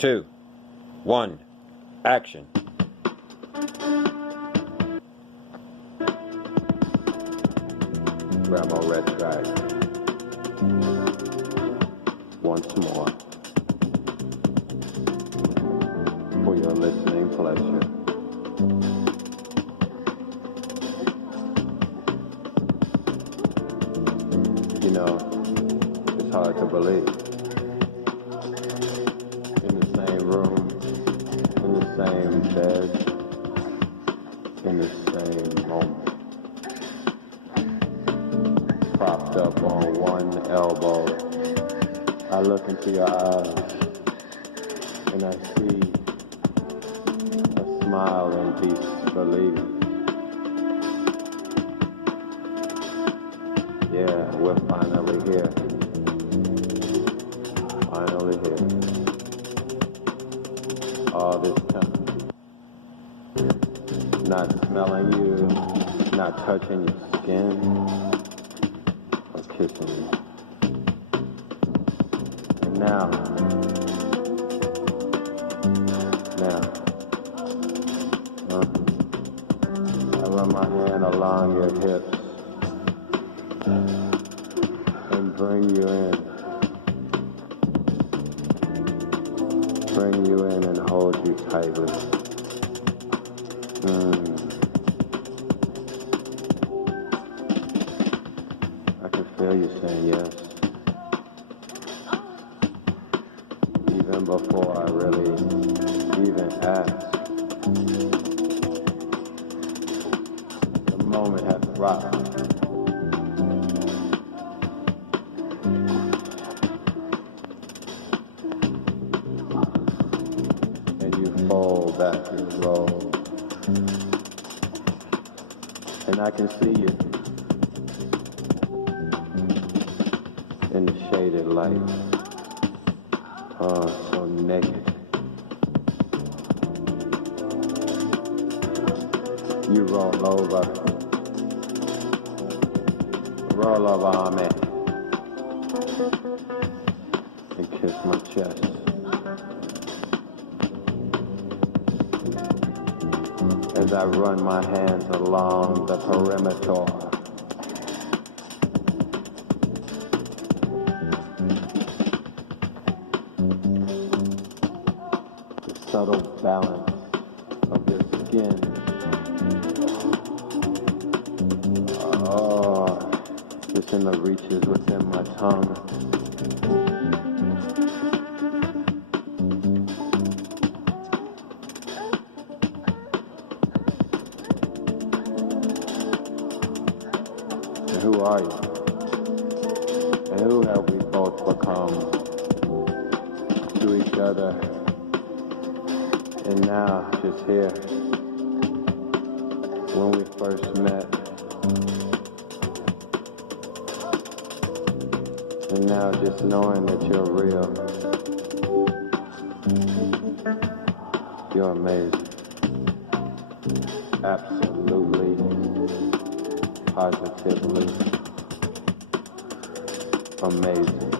2, 1, action. Ramo Retrac. Once more. For your listening pleasure. You know, it's hard to believe. In the same room, in the same bed, in the same moment. Propped up on one elbow, I look into your eyes and I see a smile in disbelief. Yeah, we're finally here. Finally here. All this time. Not smelling you, not touching your skin, or kissing you. And now, I run my hand along your hips and bring you in. Bring you in and hold you tightly. I can feel you saying yes. Even before I really even ask. The moment has arrived. And you fold back your robe. And I can see you in the shaded light. Oh, so naked. You roll over on me and kiss my chest. As I run my hands along the perimeter. The subtle balance of your skin. Oh, it's in the reaches within my tongue. And who are you? And who have we both become to each other? And now, just here, when we first met, and now just knowing that you're real, you're amazing, absolutely, positively amazing.